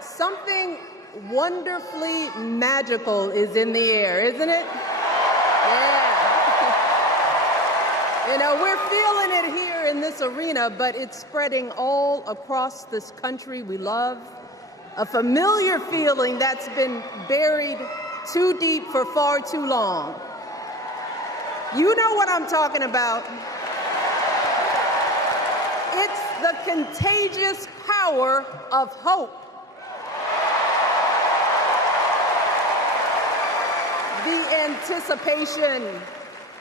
something wonderfully magical is in the air, isn't it? Yeah. You know, we're feeling it here in this arena, but it's spreading all across this country we love. A familiar feeling that's been buried too deep for far too long. You know what I'm talking about. It's the contagious power of hope. The anticipation,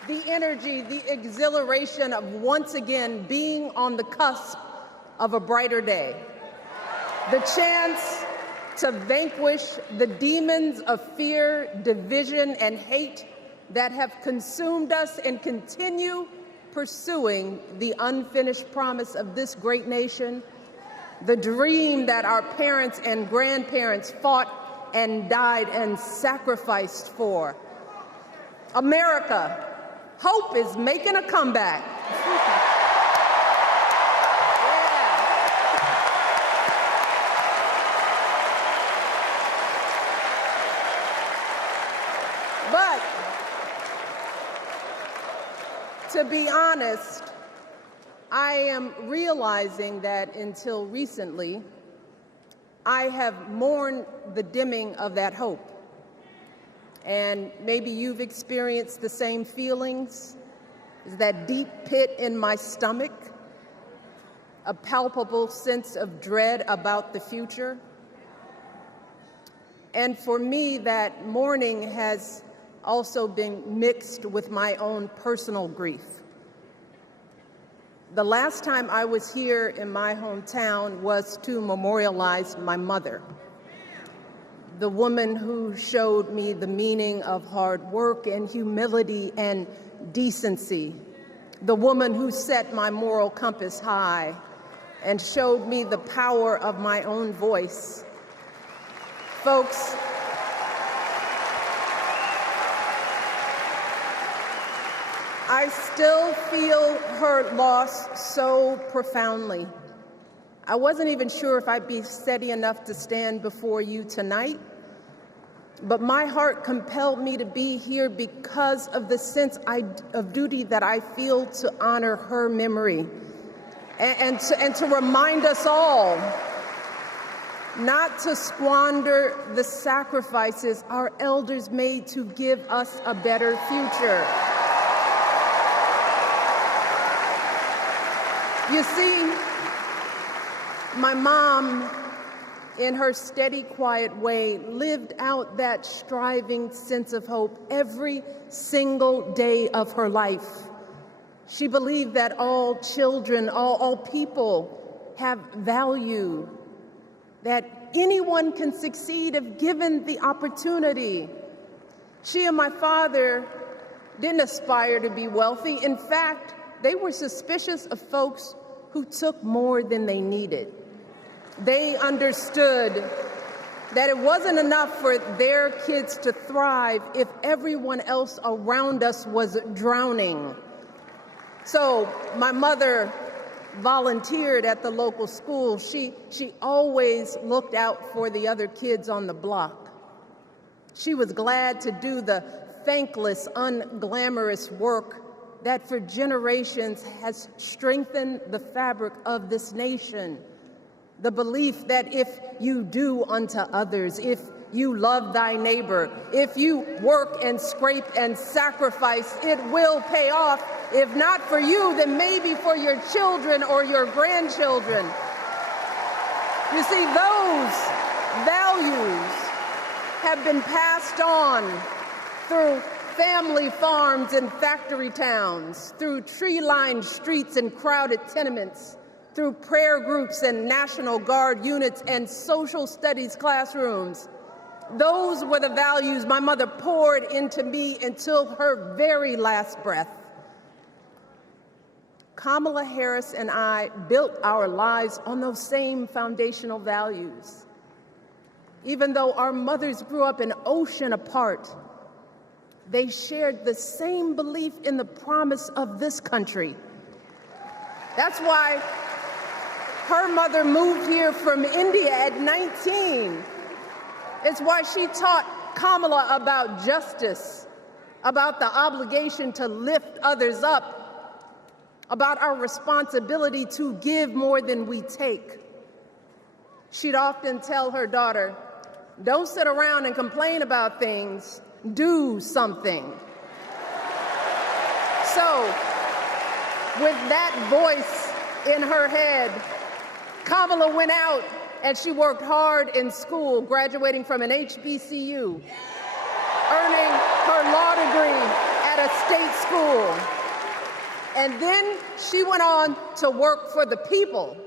the energy, the exhilaration of once again being on the cusp of a brighter day. The chance to vanquish the demons of fear, division, and hate that have consumed us and continue pursuing the unfinished promise of this great nation, the dream that our parents and grandparents fought and died and sacrificed for. America, hope is making a comeback. But to be honest, I am realizing that until recently, I have mourned the dimming of that hope. And maybe you've experienced the same feelings, that deep pit in my stomach, a palpable sense of dread about the future. And for me, that mourning has also been mixed with my own personal grief. The last time I was here in my hometown was to memorialize my mother, the woman who showed me the meaning of hard work and humility and decency, the woman who set my moral compass high and showed me the power of my own voice. Folks, I still feel her loss so profoundly. I wasn't even sure if I'd be steady enough to stand before you tonight, but my heart compelled me to be here because of the sense of duty that I feel to honor her memory and to remind us all not to squander the sacrifices our elders made to give us a better future. You see, my mom, in her steady, quiet way, lived out that striving sense of hope every single day of her life. She believed that all children, all people have value, that anyone can succeed if given the opportunity. She and my father didn't aspire to be wealthy. In fact, they were suspicious of folks who took more than they needed. They understood that it wasn't enough for their kids to thrive if everyone else around us was drowning. So my mother volunteered at the local school. She always looked out for the other kids on the block. She was glad to do the thankless, unglamorous work that for generations has strengthened the fabric of this nation. The belief that if you do unto others, if you love thy neighbor, if you work and scrape and sacrifice, it will pay off. If not for you, then maybe for your children or your grandchildren. You see, those values have been passed on through family farms and factory towns, through tree-lined streets and crowded tenements, through prayer groups and National Guard units and social studies classrooms. Those were the values my mother poured into me until her very last breath. Kamala Harris and I built our lives on those same foundational values. Even though our mothers grew up an ocean apart, they shared the same belief in the promise of this country. That's why Her mother moved here from India at 19. It's why she taught Kamala about justice, about the obligation to lift others up, about our responsibility to give more than we take. She'd often tell her daughter, "Don't sit around and complain about things, do something." So, with that voice in her head, Kamala went out and she worked hard in school, graduating from an HBCU, earning her law degree at a state school. And then she went on to work for the people,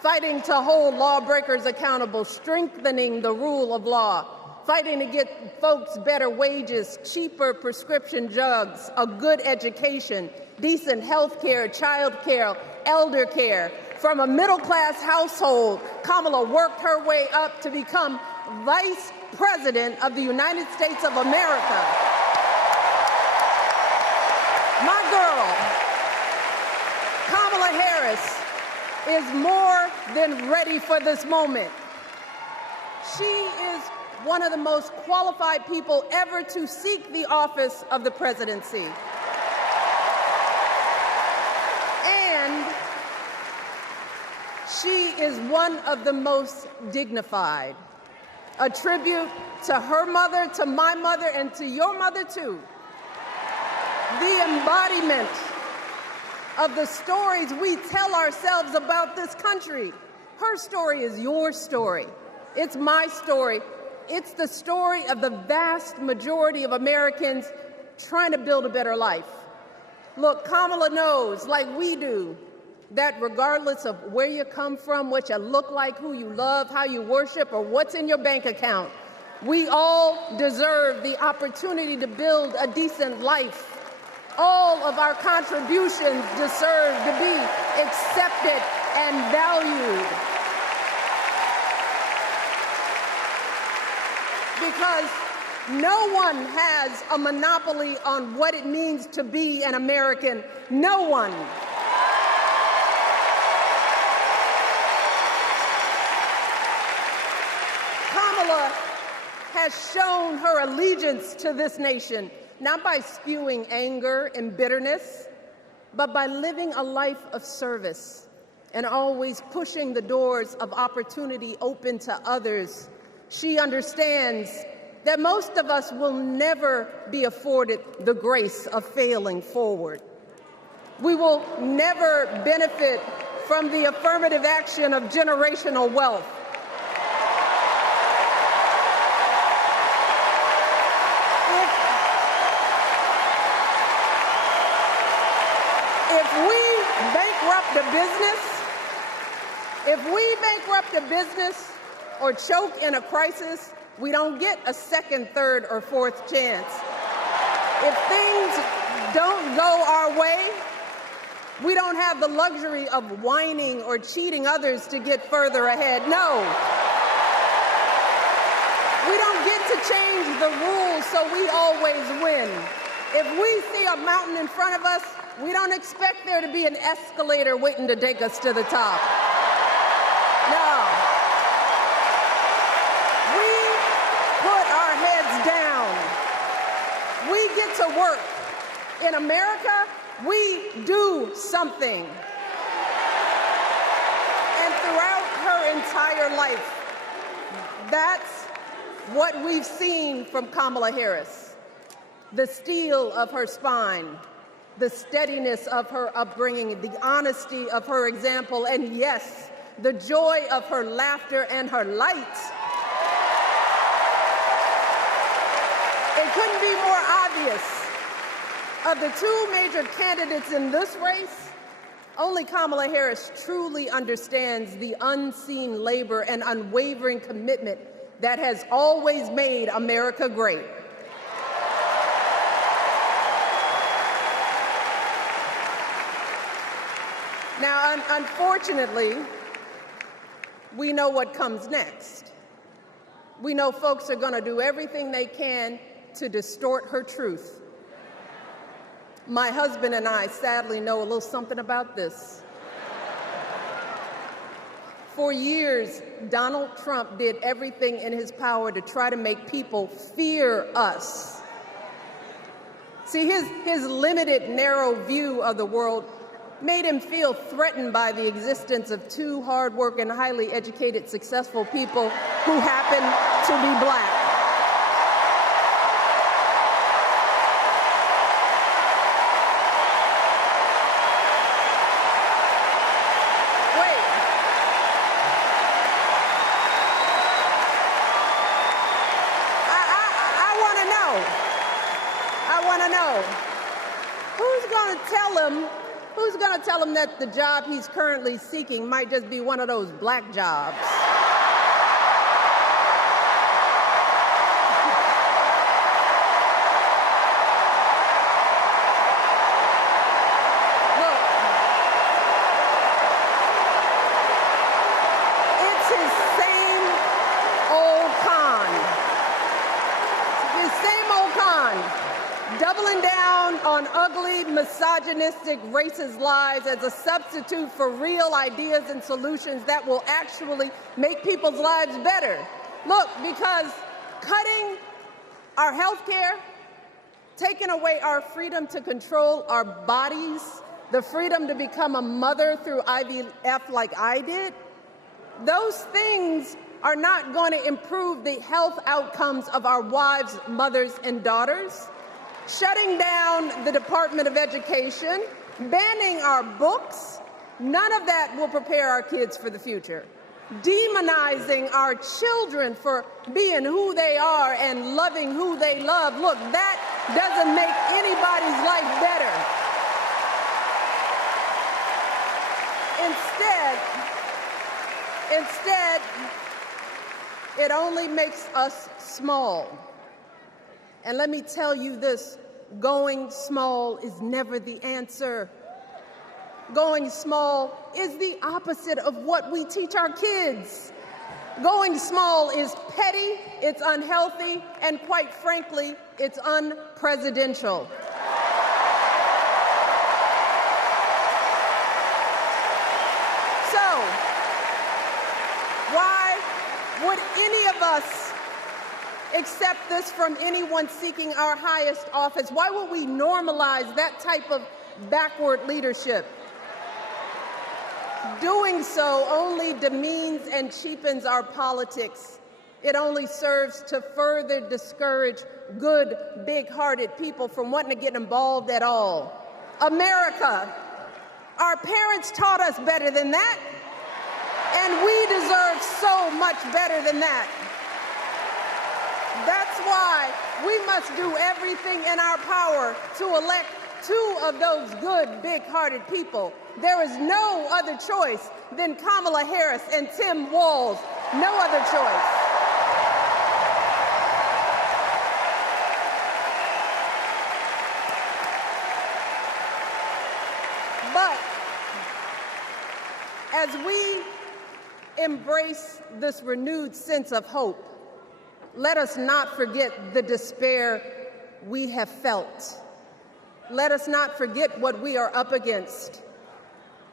fighting to hold lawbreakers accountable, strengthening the rule of law, fighting to get folks better wages, cheaper prescription drugs, a good education, decent health care, child care, elder care. From a middle-class household, Kamala worked her way up to become Vice President of the United States of America. My girl, Kamala Harris, is more than ready for this moment. She is one of the most qualified people ever to seek the office of the presidency. And she is one of the most dignified. A tribute to her mother, to my mother, and to your mother too. The embodiment of the stories we tell ourselves about this country. Her story is your story. It's my story. It's the story of the vast majority of Americans trying to build a better life. Look, Kamala knows, like we do, that regardless of where you come from, what you look like, who you love, how you worship, or what's in your bank account, we all deserve the opportunity to build a decent life. All of our contributions deserve to be accepted and valued. Because no one has a monopoly on what it means to be an American. No one. Kamala has shown her allegiance to this nation, not by spewing anger and bitterness, but by living a life of service and always pushing the doors of opportunity open to others. She understands that most of us will never be afforded the grace of failing forward. We will never benefit from the affirmative action of generational wealth. If we bankrupt a business or choke in a crisis, we don't get a second, third, or fourth chance. If things don't go our way, we don't have the luxury of whining or cheating others to get further ahead. No. We don't get to change the rules so we always win. If we see a mountain in front of us, we don't expect there to be an escalator waiting to take us to the top. No. We put our heads down. We get to work. In America, we do something. And throughout her entire life, that's what we've seen from Kamala Harris. The steel of her spine, the steadiness of her upbringing, the honesty of her example, and yes, the joy of her laughter and her light. It couldn't be more obvious. Of the two major candidates in this race, only Kamala Harris truly understands the unseen labor and unwavering commitment that has always made America great. Now, unfortunately, we know what comes next. We know folks are going to do everything they can to distort her truth. My husband and I sadly know a little something about this. For years, Donald Trump did everything in his power to try to make people fear us. See, his limited, narrow view of the world made him feel threatened by the existence of two hard-working, highly educated, successful people who happen to be black. Who's going to tell him that the job he's currently seeking might just be one of those black jobs? Look, it's his same old con. His same old con. Doubling down on ugly, misogynistic, racist lies as a substitute for real ideas and solutions that will actually make people's lives better. Look, because cutting our health care, taking away our freedom to control our bodies, the freedom to become a mother through IVF like I did, those things are not going to improve the health outcomes of our wives, mothers, and daughters. Shutting down the Department of Education, banning our books, none of that will prepare our kids for the future. Demonizing our children for being who they are and loving who they love, look, that doesn't make anybody's life better. Instead, it only makes us small. And let me tell you this, going small is never the answer. Going small is the opposite of what we teach our kids. Going small is petty, it's unhealthy, and quite frankly, it's unpresidential. So, why would any of us accept this from anyone seeking our highest office? Why would we normalize that type of backward leadership? Doing so only demeans and cheapens our politics. It only serves to further discourage good, big-hearted people from wanting to get involved at all. America, our parents taught us better than that, and we deserve so much better than that. That's why we must do everything in our power to elect two of those good, big-hearted people. There is no other choice than Kamala Harris and Tim Walz. No other choice. But as we embrace this renewed sense of hope, let us not forget the despair we have felt. Let us not forget what we are up against.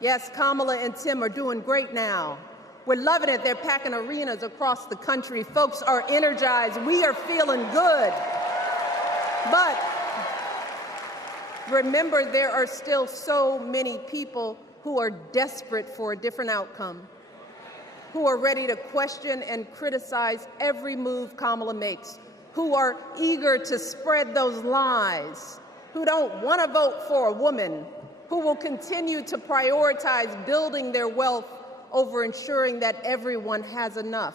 Yes, Kamala and Tim are doing great now. We're loving it. They're packing arenas across the country. Folks are energized. We are feeling good. But remember, there are still so many people who are desperate for a different outcome, who are ready to question and criticize every move Kamala makes, who are eager to spread those lies, who don't want to vote for a woman, who will continue to prioritize building their wealth over ensuring that everyone has enough.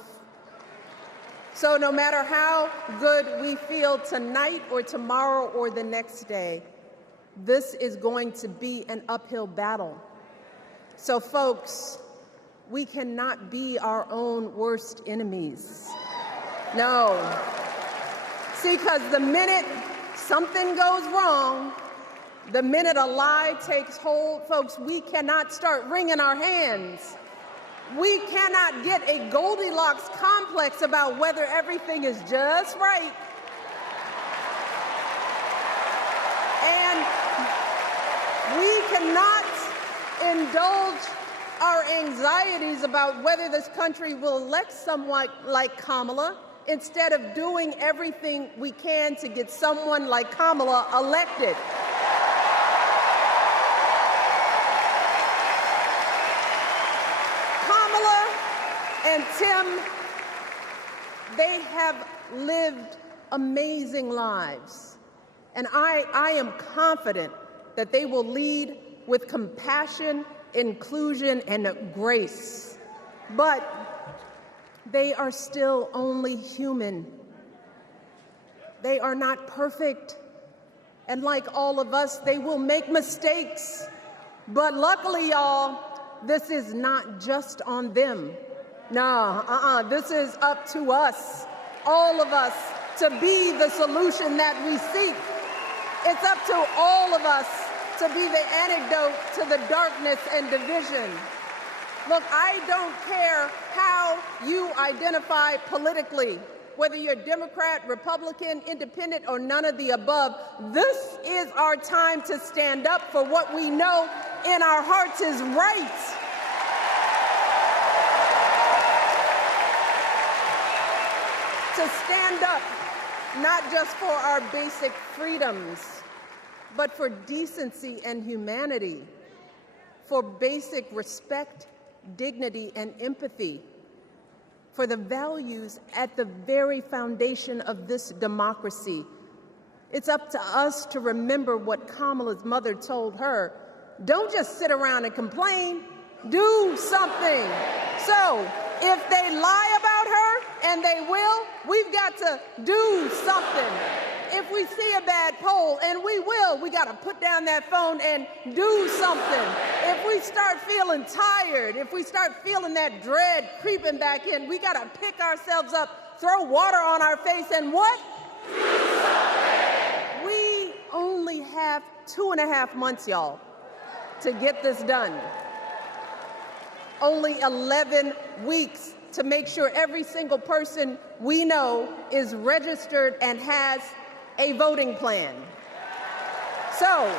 So no matter how good we feel tonight or tomorrow or the next day, this is going to be an uphill battle. So folks, we cannot be our own worst enemies. No. See, because the minute something goes wrong, the minute a lie takes hold, folks, we cannot start wringing our hands. We cannot get a Goldilocks complex about whether everything is just right. And we cannot indulge our anxieties about whether this country will elect someone like Kamala instead of doing everything we can to get someone like Kamala elected. Kamala and Tim, they have lived amazing lives, and I am confident that they will lead with compassion, inclusion, and grace. But they are still only human. They are not perfect. And like all of us, they will make mistakes. But luckily, y'all, this is not just on them. No, this is up to us, all of us, to be the solution that we seek. It's up to all of us to be the antidote to the darkness and division. Look, I don't care how you identify politically, whether you're Democrat, Republican, Independent, or none of the above. This is our time to stand up for what we know in our hearts is right. To stand up, not just for our basic freedoms, but for decency and humanity, for basic respect, dignity, and empathy, for the values at the very foundation of this democracy. It's up to us to remember what Kamala's mother told her. Don't just sit around and complain, do something. So if they lie about her, and they will, we've got to do something. If we see a bad poll, and we will, we got to put down that phone and do something. If we start feeling tired, if we start feeling that dread creeping back in, we got to pick ourselves up, throw water on our face, and what? We only have 2.5 months, y'all, to get this done. Only 11 weeks to make sure every single person we know is registered and has a voting plan. So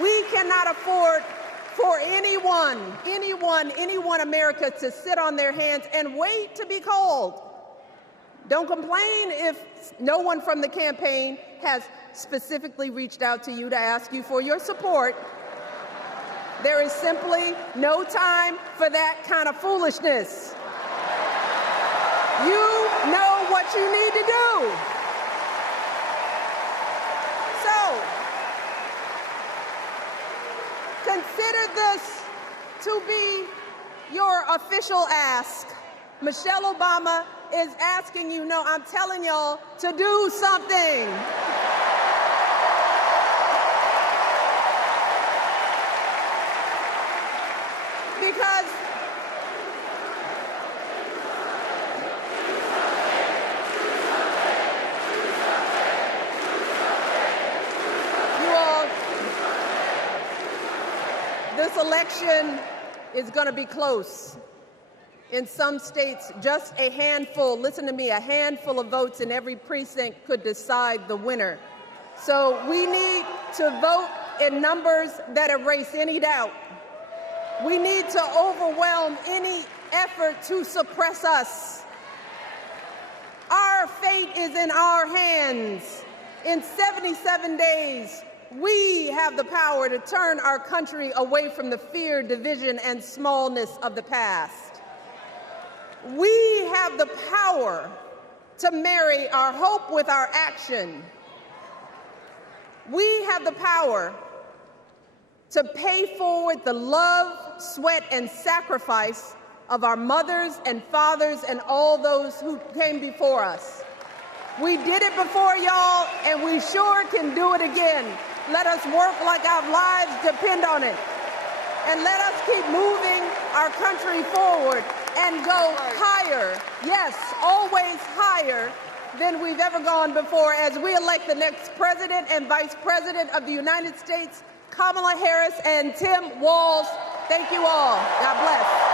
we cannot afford for anyone America to sit on their hands and wait to be called. Don't complain if no one from the campaign has specifically reached out to you to ask you for your support. There is simply no time for that kind of foolishness. You know what you need to do. So, consider this to be your official ask. Michelle Obama is asking you, no, I'm telling y'all to do something. Because you all, this election is going to be close. In some states, just a handful, listen to me, a handful of votes in every precinct could decide the winner. So we need to vote in numbers that erase any doubt. We need to overwhelm any effort to suppress us. Our fate is in our hands. In 77 days, we have the power to turn our country away from the fear, division, and smallness of the past. We have the power to marry our hope with our action. We have the power to pay forward the love, sweat, and sacrifice of our mothers and fathers and all those who came before us. We did it before, y'all, and we sure can do it again. Let us work like our lives depend on it. And let us keep moving our country forward and go higher, yes, always higher than we've ever gone before as we elect the next president and vice president of the United States, Kamala Harris and Tim Walz. Thank you all. God bless.